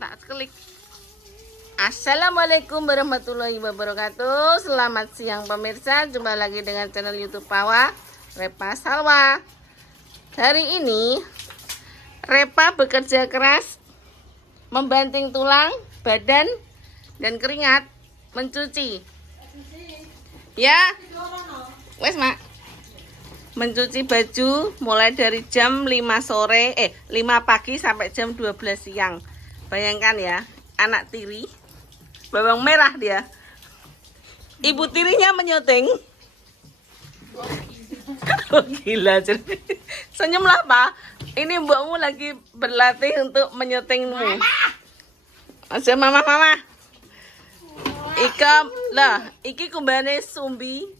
tak klik. Assalamualaikum warahmatullahi wabarakatuh. Selamat siang pemirsa. Jumpa lagi dengan channel YouTube Pawa Repa Salwa. Hari ini Repa bekerja keras membanting tulang, badan, dan keringat mencuci. Ya, wes mak. Mencuci baju mulai dari jam 5 sore, 5 pagi sampai jam 12 siang. Bayangkan ya, anak tiri, bawang merah dia. Ibu tirinya menyuting. Oh, gila, senyumlah Pak. Ini mbakmu lagi berlatih untuk menyutingmu. Masih mama. Iki kumbane sumbi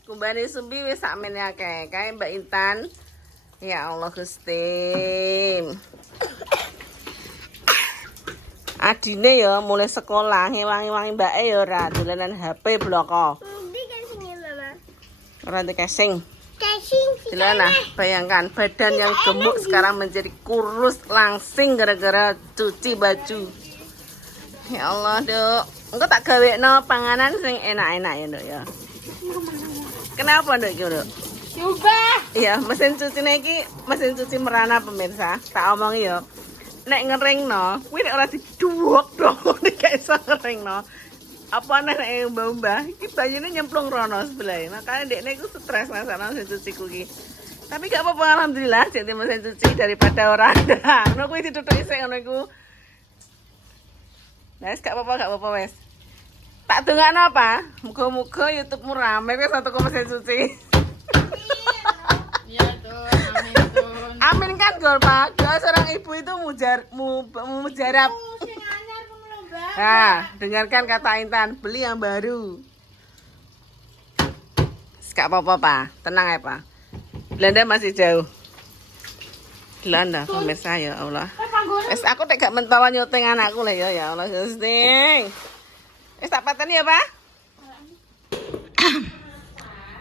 wis sakmene akeh. Kae Mbak Intan. Ya Allah Gusti. Adine ya mulai sekolah ngewangi-wangi mbake ya ora dolanan HP bloko. Ndi casing Mama? Ora casing. Casing. Jelana, bayangkan badan yang gemuk sekarang menjadi kurus langsing gara-gara cuci baju. Ya Allah, Dok. Engko tak gawekno panganan sing enak-enak ya, Dok ya. Kenapa, Dok, iki, Dok? Coba. Iya, mesin cuci iki mesin cuci merana pemirsa. Tak omongi ya. Nek ngeringno, kuwi nek ora diduwok dong, nek gak iso ngeringno. Apa nek mbah-mbah iki banyune nyemplung rono sebelah. Makane dekne iku stres ngrasakno mesin cuci kuwi. Tapi gak apa-apa alhamdulillah jadi mesin cuci daripada ora ada. Ngono kuwi ditutuki sik ngono iku. Nah, gak apa-apa wes. Tak dongakno apa? Muga-muga YouTube-mu rame wis satu mesin cuci. Iya tuh, amin tuh. Amin kan Gol, Pak. Doa seorang ibu itu mujarab. Sing anyar ku lho, Mbak. Nah, dengarkan kata Intan, beli yang baru. Gak apa-apa, Pak. Tenang ya, Pak. Belanda masih jauh. Belanda, pemirsa ya Allah. Es aku tak gak mentala nyuting anakku lah ya Allah Gusti. Es tak pateni ya, Pak?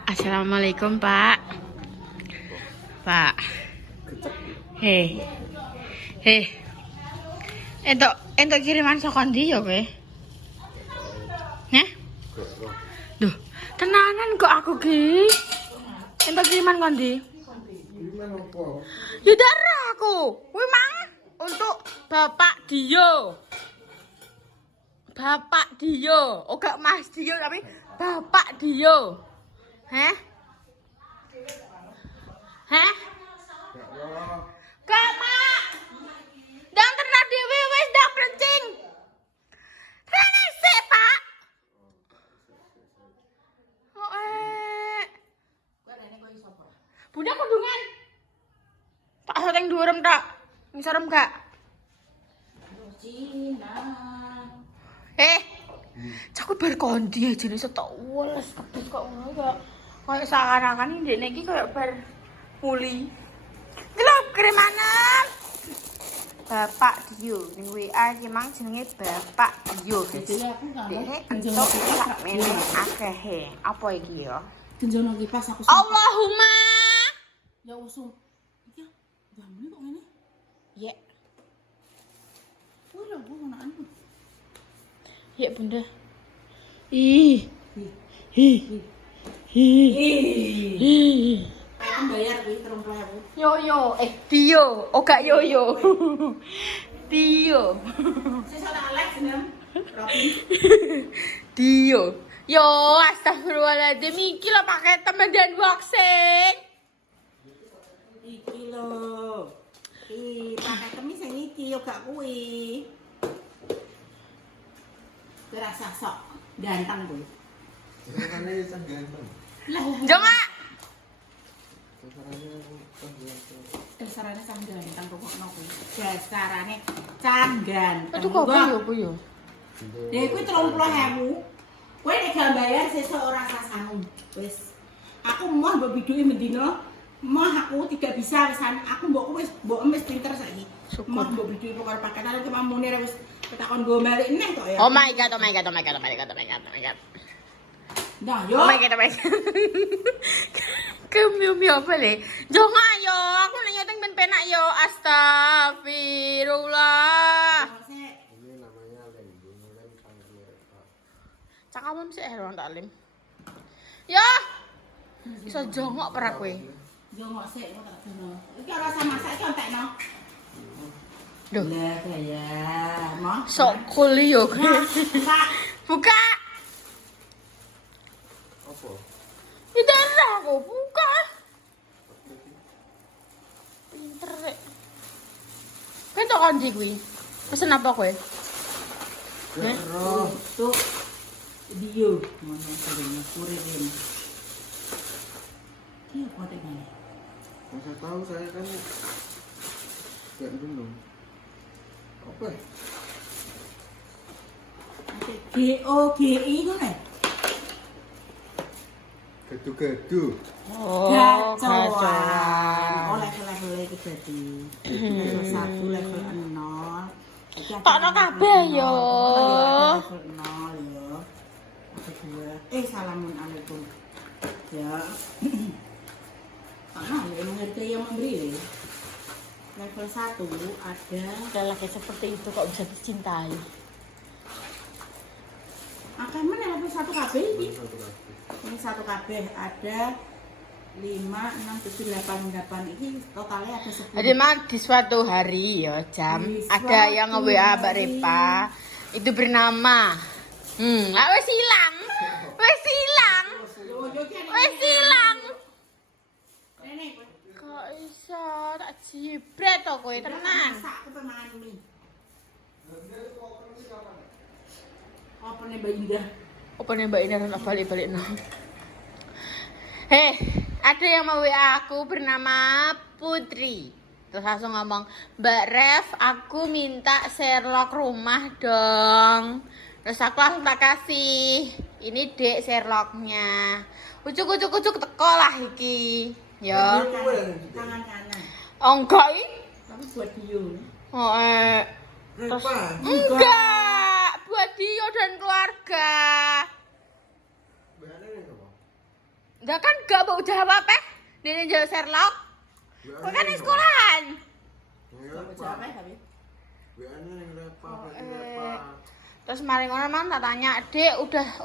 Assalamualaikum, Pak. Pak. Hei. Entuk kiriman saka ndi ya kowe? Heh? Duh, tenanan kok aku ki. Entuk kiriman kok ndi? Kiriman apa? Ya darah aku. Kuwi mang untuk Bapak Dio. Bapak Dio. Oh gak Mas Dio tapi Bapak Dio. Heh? Gak, Mak. Ndang ternak dhewe wis ndang plencing. Rene sik, Pak. Oh, Kok rene kok iso apa? Bunda kudungan. Tak seteng dhuwurem tak. Ngisorem gak? Cina. Cakku bar kondi aja nek tak weles kebet kok ngono kok. Kayak seakan-akan ndekne iki kayak bar muli. Delok kirimanan. Bapak Dio ning WA iki mang jenenge Bapak Dio. Dadi aku entuk sakmene akehe. Apa iki ya? Genjono kipas aku. Allahumma. Ya usum. Iki gamane kok ngene? Ya. Oh, lho, ngonoan. Ya, Bunda. Aku bayar kuwi 30.000. Yo, Dio. Oh gak yo. Dio. Sesuk tak live jeneng. Robin. Dio. Yo, astagfirullahaladzim. Iki lo pakai temen dan boxing. Iki lho. Pakai kemis sing iki yo gak kuwi. Terasa sok ganteng kuwi. Carane sang ganteng. Lah, Jonga. dasarane sang ganteng rungokno kuwi. Dasarane sang ganteng. Itu kok apa yo? Ya kuwi 30.000. Kowe nek gak bayar sesuk ora sasanu. Wis. Aku mau mbok biduke mendino. Mah aku tidak bisa wisan. Aku mbok wis pinter saiki. Mah mbok biduke pokoke paketan cuma mune wis ketakon go balik neh kok ya. Oh my god. Nah, yo. Oh my god. Kemiu apa le? Jonga yo, aku nyeteng ben penak yo. Astagfirullah. Ini namanya masak apa sih Herwan Taklim? Ya. Iso jongok para kowe. Jongok sik kok tak dono. Iki ora rasa masak iki entekno. Duh. Lah ya, mau. Sok kuli yo. Pak, Buka. Apa? Tidak aku buka. Pinter rek. Kowe tok kondi kuwi. Pesen apa kowe? Roh, tuh video mana sering kurir. Iya, kok tak gini. Masa tahu saya kan gak minum. Apa? GOGI itu nih. Gadu-gadu. Oh, Gacoan. Oleh level iki dadi. Level 1, level 0. Takno kabeh yo. Level 0 yo. Kedua, assalamualaikum. Ya. Karena yang menghargai yang memberi. Level 1 ada Lelaki seperti itu kok bisa dicintai. akan mana level 1 KB ini? Ini 1 KB ada 5, 6, 7, 8, 8 ini totalnya ada 10. Ada mak di suatu hari ya jam Di ada suatu yang nge-WA Mbak hari. Repa itu bernama wes hilang. Wes hilang. Wes hilang. Nenek, Kok iso tak jibret to kowe tenan. masak aku permangan mie. Apa nih Mbak Indah? Apa nih Mbak Ina balik-balik no. Heh, ada yang mau WA aku bernama Putri. Terus langsung ngomong, Mbak Ref, aku minta Sherlock rumah dong. Terus aku langsung tak kasih. Ini dek Sherlocknya. Ucuk teko lah iki. Ya. Tangan kanan. Oh enggak ini? Tapi buat dia. Oh terus enggak buat Dio dan keluarga. Enggak kan enggak mau jawab dia jawab Sherlock. Kok kan di sekolahan? Siapa tapi? Terus maring ngono man tak tanya, "Dek,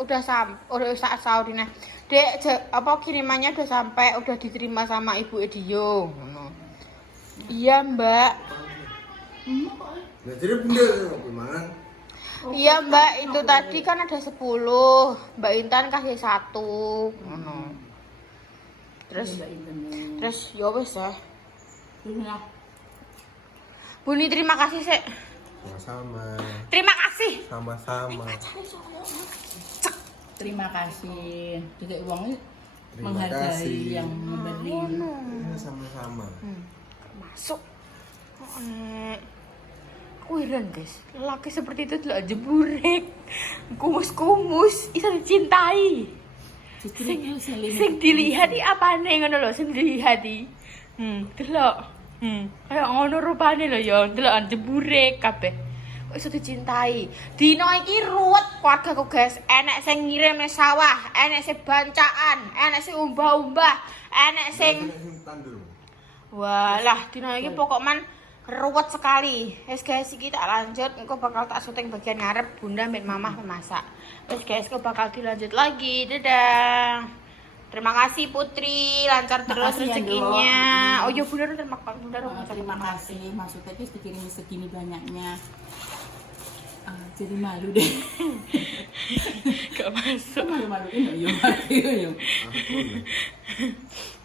udah sahur ini. Dek, apa kirimannya udah sampai, udah diterima sama Ibu Edio?" Ngono. Iya, Mbak. Nah, jadi bunda gimana? Iya, Mbak, itu tadi kan ada 10. Mbak Intan kasih 1. Ngono. Terus ya wis ya. Buni terima kasih, Sek. Sama-sama. Terima kasih. Sama-sama. Terima kasih. Tidak uangnya Terima menghargai kasih. yang memberi. Ya, sama-sama. Masuk. Aku heran guys, lelaki seperti itu telah jeburek, kumus-kumus, bisa dicintai. Sing dilihat di apa nih ngono lho, sing dilihat di, delok, kayak ngono rupane lho ya, delok jeburek kabeh. Kok iso dicintai? Dino iki ruwet keluargaku guys, enek sing ngirim nang sawah, enek sing bancaan, enek sing umbah-umbah, enek sing Tandur. walah, dino iki pokoknya ruwet sekali. Wes guys, iki tak lanjut, engko bakal tak syuting bagian ngarep Bunda mbek Mamah memasak. Wes guys, engko bakal dilanjut lagi. Dadah. Terima kasih Putri, lancar terus Makasih ya, rezekinya. Dok. Oh iya bener terima kasih. Bener, Terima kasih. Maksudnya itu dikirim segini banyaknya. Jadi malu deh. Gak masuk. Malu-maluin yo.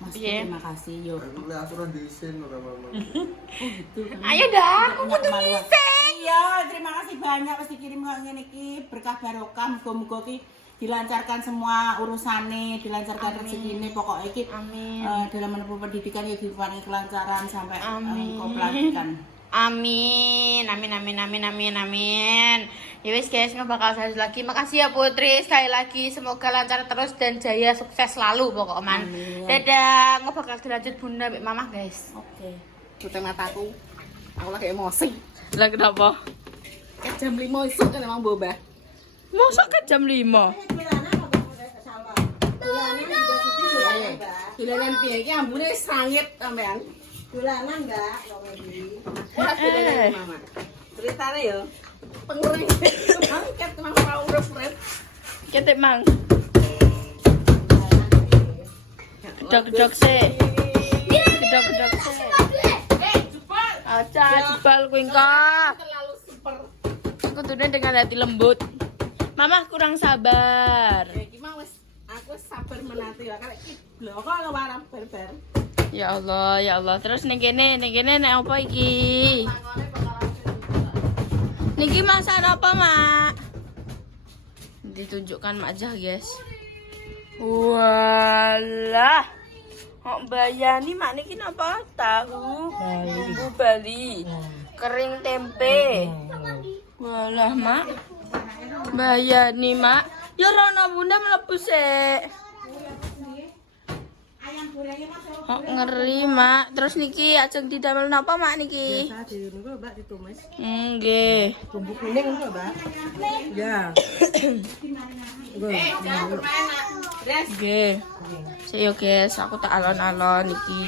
Maksudnya Iya. terima kasih yo. Aku lihat aturan diisin orang mama. Oh gitu. Ayo dah, aku Punya kudu kemaluan. ngising. Iya, terima kasih banyak pasti kirim kok ngene iki berkah barokah muga-muga ki dilancarkan semua urusane, dilancarkan rezekine pokoknya iki Amin. dalam menempuh pendidikan ya diparingi kelancaran sampai Amin. kau pelantikan. Amin, amin. Ya wis guys, nggak bakal lanjut lagi. Makasih ya Putri sekali lagi. Semoga lancar terus dan jaya sukses selalu pokoknya. Amin. Dadah, nggak bakal dilanjut Bunda mbak Mamah guys. Oke. Tutup mataku. Aku lagi emosi. Lah kenapa? Kayak jam 5 isuk kan emang boba. Masa ke jam 5? Dolanan piye iki ambune sangit sampean. Dolanan enggak, Mbak Medi? Dolanan mama. Ceritane yo. Pengurang bangket memang ora urip-urip. Ketik mang. Gedok-gedok sih. Gedok-gedok sih. Aja jebal kuwi kok. Terlalu super. Aku tuh dengan hati lembut. Mama kurang sabar. Iki mah wis aku sabar menanti wae karek iki bloko lho warang barbar. Ya Allah. Terus ning kene nek apa iki? Niki masak apa, Mak? Ditunjukkan Mak Jah, guys. Walah. Kok bayani Mak niki napa? Tahu. Bumbu Bali. Kering tempe. Walah, Mak. Bayani, Mak. Ya rono Bunda mlebu sik. Ayam gorengnya Mas. Kok ngeri, Mak. Terus niki ajeng didamel napa, Mak niki? Biasa di niku Mbak ditumis. Nggih. Bumbu kuning niku Mbak. Ya. Nggih. Sik yo, guys, aku tak alon-alon iki.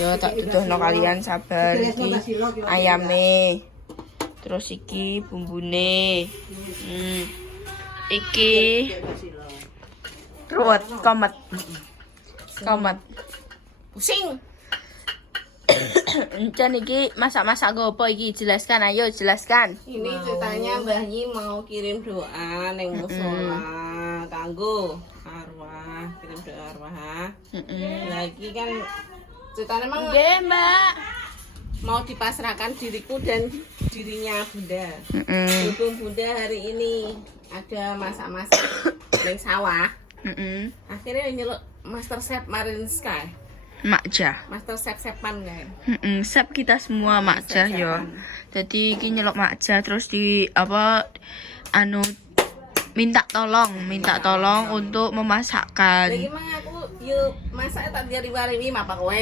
Yo tak duduhno kalian sabar iki. Ayame. Terus iki bumbune. Iki ruwet komet. Pusing. Encen iki masak-masak nggo apa iki? Jelaskan, ayo jelaskan. Ini ceritanya Mbah Nyi mau kirim doa neng musola kanggo arwah, kirim doa arwah. Lagi kan ceritanya emang Nggih, Mbak. mau dipasrahkan diriku dan dirinya Bunda. Heeh. Berhubung Bunda hari ini ada masak-masak neng sawah. Akhirnya nyeluk Master Chef Marine Sky. Mak Jah. Master Chef Sepan kan. Sep kita semua Mak Jah yo. Jadi iki nyelok Mak Jah terus di apa minta tolong untuk memasakkan. Lagi mah aku yuk masak tak diari-wari apa kowe.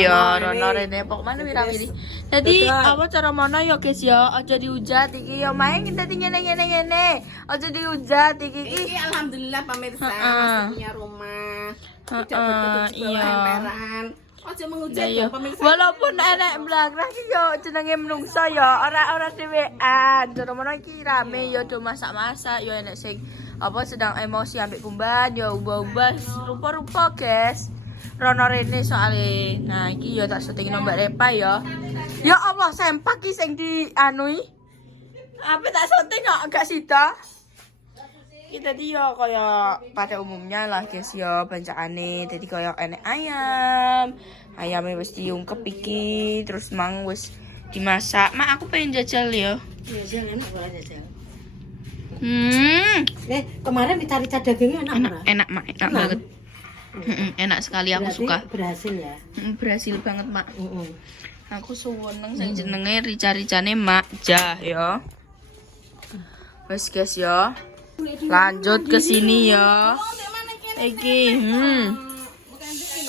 Yo rono rene pok mana wira-wiri. Jadi apa cara mana yo guys yo, aja dihujat iki yo main kita ngene. Aja dihujat iki. Ini alhamdulillah pemirsa masih punya rumah. Tidak berteduh di bawah emperan. Aja menghujat Iya. loh, pemirsa. Walaupun enek blagrah iki yo jenenge menungso yo, ora dhewean. Cara mana iki rame yo do masak-masak yo enek sing apa sedang emosi ambek kumban yo ubah-ubah rupa-rupa guys. Rono rene soalnya. Nah, iki yo tak syuting Mbak Repa yo. Ya Allah, sempak iki sing di anui. Apa tak syuting kok agak sida. Kita tadi yo kaya pada umumnya lah guys yo bancakane. Dadi kaya enek ayam. Ayamnya wis diungkep iki, terus mang wis dimasak. Mak aku pengen jajal yo. Jajal enak ora jajal. Kemarin rica-rica dagingnya enak ora? Enak Mak, enak banget. Enak sekali aku Berarti suka. Berhasil ya. Berhasil banget Mak. Aku seneng sing jenenge rica-ricane Mak Jah yo. Wes guys yo. Lanjut ke sini yo. Iki,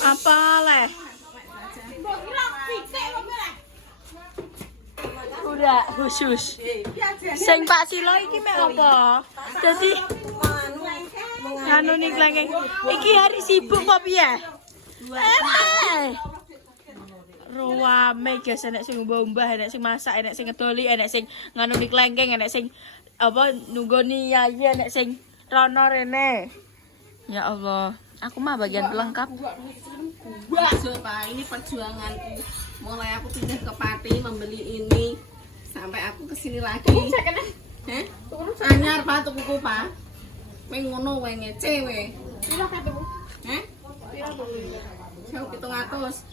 apa leh? Udah khusus. Sing Pak Silo iki mek apa? Dadi anu ning klengeng. Iki hari sibuk kok piye? Ruame guys, enek sing umbah-umbah, enek sing masak, enek sing ngedoli, enek sing nganu ning klengeng, enek sing apa nunggoni yayi, enek sing rono rene. Ya Allah, aku mah bagian pelengkap. Wah, Pak, ini perjuanganku. Mulai aku pindah ke Pati membeli ini sampai aku kesini lagi. Heh? Anyar Pak tukuku Pak. Weng ngono wae ngece we. Piro katuku? Heh? Saya 700.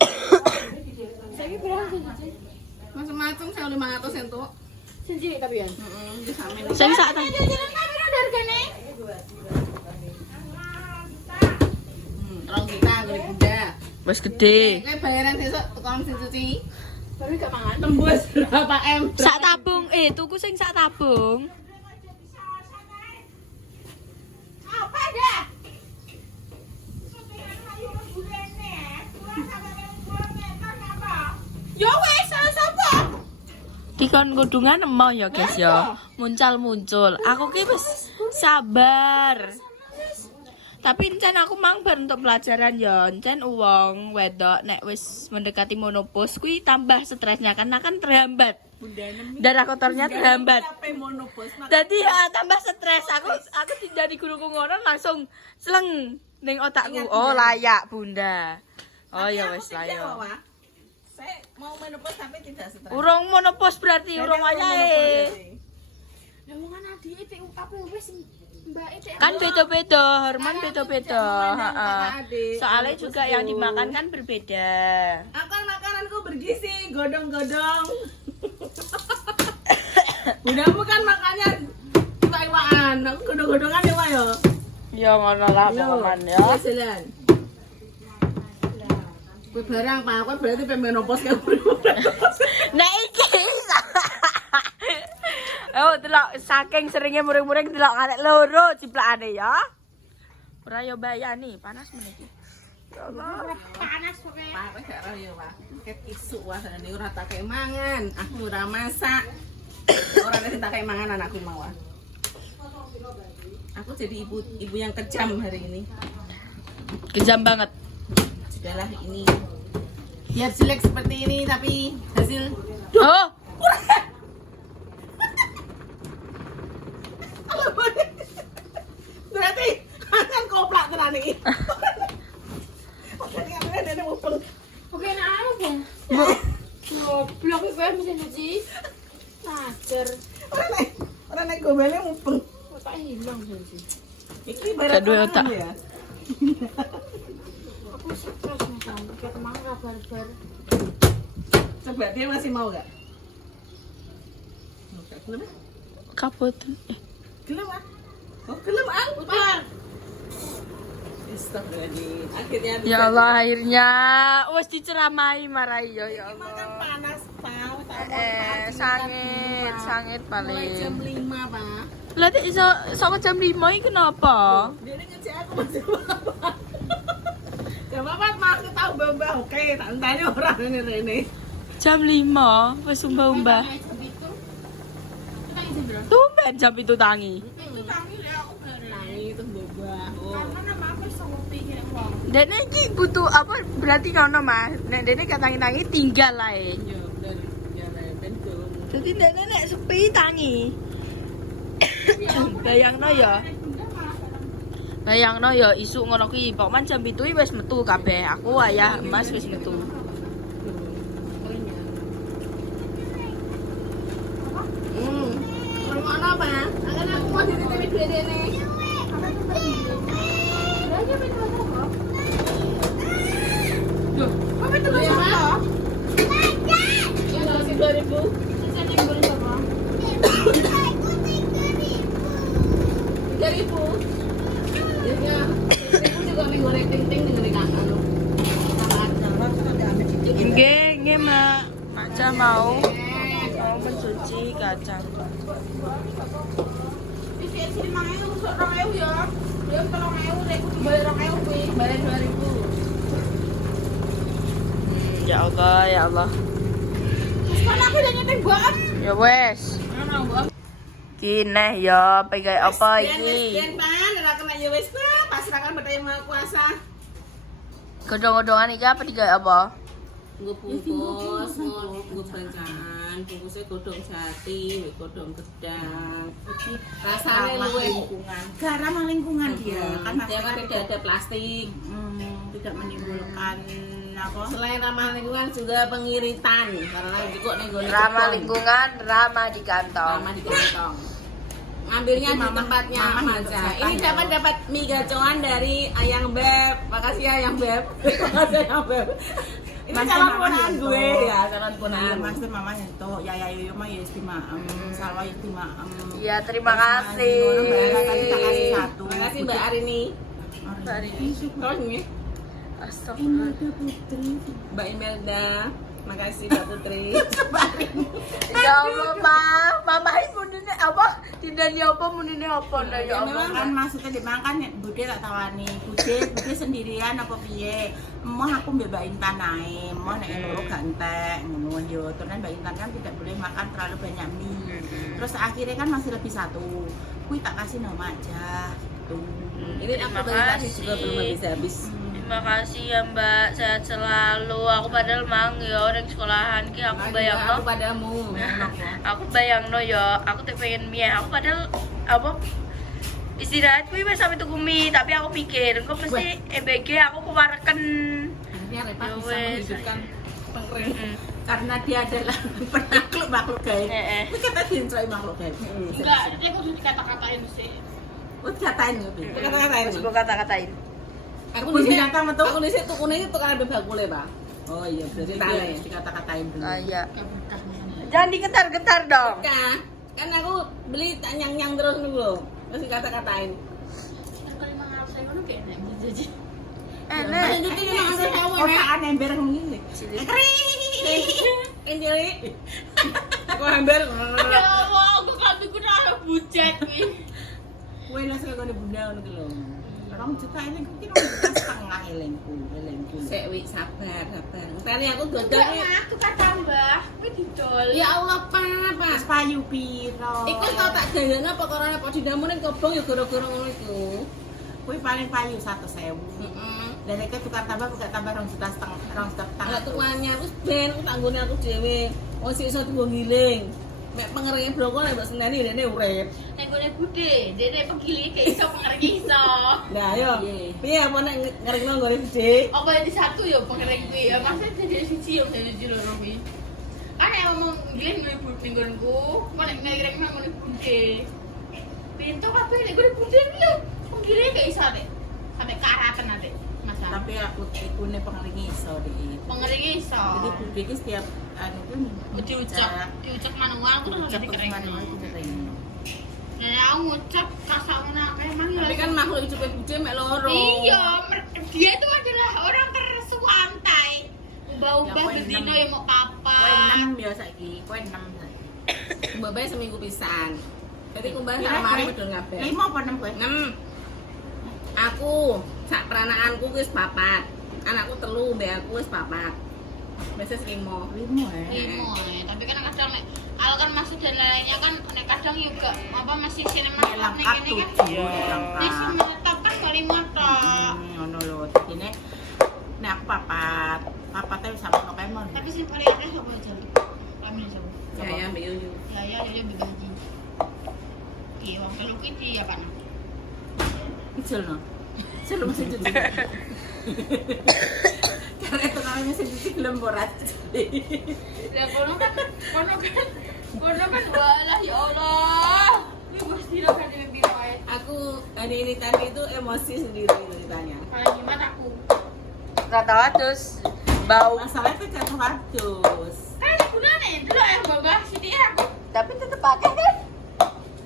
Saiki piro sih? Macam-macam saya 500 entuk. Sing cilik tapi ya. Heeh, iki sampeyan. Sing sak ta. Rong kita golek Bunda. Wis gede. Nek bayaran sesuk tukang sing cuci. Baru gak mangan. Tembus berapa M? Sak tabung, tuku sing sak tabung. Apa dah? Yo wes sapa? Dikon kudungan emoh ya guys ya. Muncul. Aku ki wis sabar. Tapi encen aku mang bar untuk pelajaran ya. Encen wong wedok nek wis mendekati menopause kuwi tambah stresnya karena kan terhambat. Darah kotornya terhambat. Sampai monopos. Jadi tambah stres. Aku tidak di guruku ngono langsung seleng ning otakku. Oh, layak Bunda. Oh ya wis lah ya. Saya mau menopos tapi tidak stres. Urung monopos berarti urung wayahe. Ya wong kan adike tik apa wis Mbak itu Kan beda-beda, hormon beda-beda. adik. Soalnya juga yang dimakan kan berbeda. Akan makananku bergizi, godong-godong. Budamu kan makannya iwak-iwakan, aku godong-godongan ya, Pak ya. Ya ngono lah pokoknya ya. Jalan. Kowe barang Pak, kowe berarti pemenopos kan. Nah iki. Oh, delok saking seringnya muring-muring delok arek loro ciplakane ya. Ora yo bayani, panas meniki. Panas pokoknya. Pak, kowe gak roh ya, Pak. Ket isuk wah ini ora tak kei mangan. Aku ora masak. Ora nek tak kei mangan anakku mau. Aku jadi ibu yang kejam hari ini. Kejam banget. Sudahlah ini. Biar jelek seperti ini tapi hasil Oh, berarti kan koplak tenan iki. Oke, nenek mupeng. Oke, nah anu Bang. Goblok iki kowe mesti nyuci. Ajar. Ora nek gombele mupeng. Otak hilang sih. Iki barang Kedua otak. ya. Aku stres nih Bang. Kayak kemana kabar-kabar. Coba dia masih mau enggak? Enggak gelem. kaput. Gelem ah. Oh, gelem ah. Udah. Astagfirullahaladzim. Akhirnya bisa. Ya Allah, akhirnya wes diceramai marai yo ya Makan Allah. panas, Pak. Sangit Mulai jam paling. 5, Pak. Lah nek iso sama jam 5 iki kenapa? Dia ngecek aku masih apa? Gak apa-apa, Mak. Aku tahu mbak. Oke, tak entahnya orang ini. Jam 5 wis umbah-umbah. Tumben jam itu tangi. Tangi itu mbak. Oh. Dene iki butuh apa berarti ngono Mas. Nek dene gak tangi-tangi tinggal lae. Ya, bener. Ya, ben tuh. Jadi dene nek sepi tangi. Bayangno ya. Bayangno ya isuk ngono kuwi, pokoknya jam 7 wis metu kabeh. Aku ayah Mas wis metu. Ngono apa? Akan aku mau dititip duit dene. Duh, apa itu lu apa? Ya, kasih 2000. Sisanya yang boleh berapa? 3000. Ya, 1000 juga menggoreng ting-ting dengan kakak lu. Nggih, Mak. Maca mau mencuci kacang. Isi sini mangai usuk 2000 ya. Ya 3000 nek kudu bayar 2000 kuwi, bayar 2000. Ya Allah, ya Allah. Kan aku udah nyeting banget. Ya wes. Ngono, Mbak. Kineh ya, pegai apa iki? Sekian pan, ora kena ya wis Pak, pasrahkan pada yang Maha Kuasa. Godong-godongan iki apa digawe apa? Nggo bungkus, nggo bancaan, bungkusnya godong jati, godong gedang. Rasanya luwih lingkungan. Garam lingkungan dia kan Dia kan tidak ada plastik. tidak menimbulkan apa Selain ramah lingkungan juga pengiritan karena juga nih gue Ramah lingkungan, ramah di kantong. ramah di kantong. Ngambilnya di tempatnya aja. Ini dapat mie gacoan dari Ayang Beb. Makasih ya Ayang Beb. Makasih Ayang Beb. Ini Master calon Mama ponaan Nyentuh. gue ya, calon ponaan. master mama nyentuh ya yoyo mah ya istimaem salwa istimaem Iya, terima kasih. kita kasih satu Makasih Mbak Arini. Hari Terus nih Astagfirullah. Mbak Imelda. Makasih Mbak Putri. Ya Allah, Mama ibu ini apa? Tidak ni apa munine apa ndak ya Allah. kan maksudnya dimakan ya bude tak tawani bude sendirian apa piye emoh aku mbak Intan nae emoh nek loro ganteng ngono yo terus Mbak Intan kan tidak boleh makan terlalu banyak mie terus akhirnya kan masih lebih satu kuwi tak kasih nama aja gitu Ini aku bagi tadi juga belum habis-habis. Terima kasih ya Mbak, sehat selalu. Aku padahal mang ya orang sekolahan ki aku bayangno. Aku padamu. Aku bayangno ya, aku tuh pengen mie. Aku padahal apa istirahat kuwi wis sampe tuku mie, tapi aku mikir engko mesti EBG aku kewareken. Akhirnya Repa Ya bisa wes. menghidupkan pengering karena dia adalah penakluk makhluk gaib. Itu kata diintroi makhluk gaib. Enggak, dia kudu dikata-katain sih. Oh, katain ya. Kata-katain. Terus gue kata-katain. Aku Kebun di binatang metu. Aku di situ kuning itu kan ada bakule, Pak. Oh iya, berarti Tane. dia dikata-katain dulu. Ah iya. Kayak bekas misalnya. Jangan digetar-getar dong. Kan aku beli tak nyang-nyang terus dulu loh. Masih kata-katain. Kalau 500 ngono kayak enak jadi. Enak. Lanjutin yang ada kawan. Otakan ember ngene. Ini aku hampir. Ya Allah, aku kan tuku nang bujet kuwi. Kowe langsung kene bunda ngono ki lho. 2 juta ini mungkin 2 juta setengah elengku. Sik wi sabar. Tadi aku dodol Enggak iki. mah, tukar tambah. Kuwi didol. Ya Allah, Pak. Wis payu piro? Iku tau tak jayana apa korone apa dinamune kobong ya gara-gara ngono iku. Kuwi paling payu 100.000. Heeh. Dan itu tukar tambah bukan tambah 2 juta setengah, 2 juta Lah setengah. tuane aku ben aku tanggone aku dhewe. Wong sik iso tunggu ngiling. Mek pengeringe bloko nek mbok seneni dene urip. Nek gone bude, dene pegili kayak iso pengereng iso. Lah ayo. Piye apa nek ngeringno nggone gede? Apa yang di satu ya pengereng kuwi ya, maksudnya jadi siji ya jadi loro kuwi. Kan yang ngomong giling ngene bude nggonku, kok nek ngereng nang ngene bude. Pintu kabeh nek gone bude kuwi ya penggili kayak iso deh. Sampai karaten ate. Masalah. Tapi aku ikune pengeringi iso deh. Pengereng iso. Jadi bude ki setiap anu ki Diucap manual terus ucap dikering. manual itu kering. Nah, aku ngucap kasarnya kayak mana Tapi kan makhluk hidup bude mek loro. Iya, dia itu adalah orang tersuantai. Ubah-ubah Ya, kowe bedino 6. ya mau kapan. Kowe 6 ya saiki, kowe 6 saiki. Mbak Bae seminggu pisan. Jadi kumbang Kira sak mari kowe medun kabeh. 5 apa 6 kowe? 6. Aku sak peranakanku wis 4. Anakku 3, mbek aku wis 4. Wis 5. 5 ya. Limo ya, tapi kan kadang nek Al kan masuk dan lainnya kan nek kadang juga apa masih sinema nek Lengkap ini tuh. kan. Lengkap. Nek menetap kan baru motor. Ngono lho. Dadine nek aku papat wis sama Pokemon. Tapi sing paling aneh apa aja? Kami coba. Ya ya mbek Yuyu. Ya dia begaji. Iya, waktu lu kiti ya kan. Ijul no. Ijul masih cuci. Karena itu namanya sing cuci gelem borat. Ya kono kan walah ya Allah. Ini mesti lo kan dengan biru aja. Aku hari ini tadi itu emosi sendiri ceritanya. Kalau gimana aku? Rata wadus. Bau. Masalah itu jatuh kardus. Kan ada gunanya dulu ya babah sini aku. Tapi tetep pakai kan?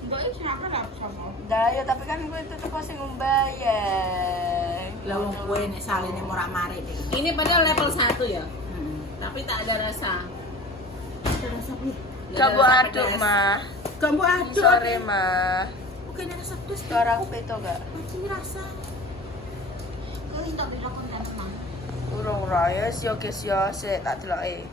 Mbak itu kenapa lah sama? Dah ya, tapi kan gue tetep masih membayar. Lah wong kowe nek saline morak-marik iki. Ini padahal level 1 ya, Heeh. tapi tak ada rasa. Rasa piye? Gak mau aduk mah. Gambo aduk. Sore mah. Bukan rasa pedes. Suara aku beto gak? Iki rasa. Kau minta bilang kan teman. Urung raya sio ke sio se tak deloke.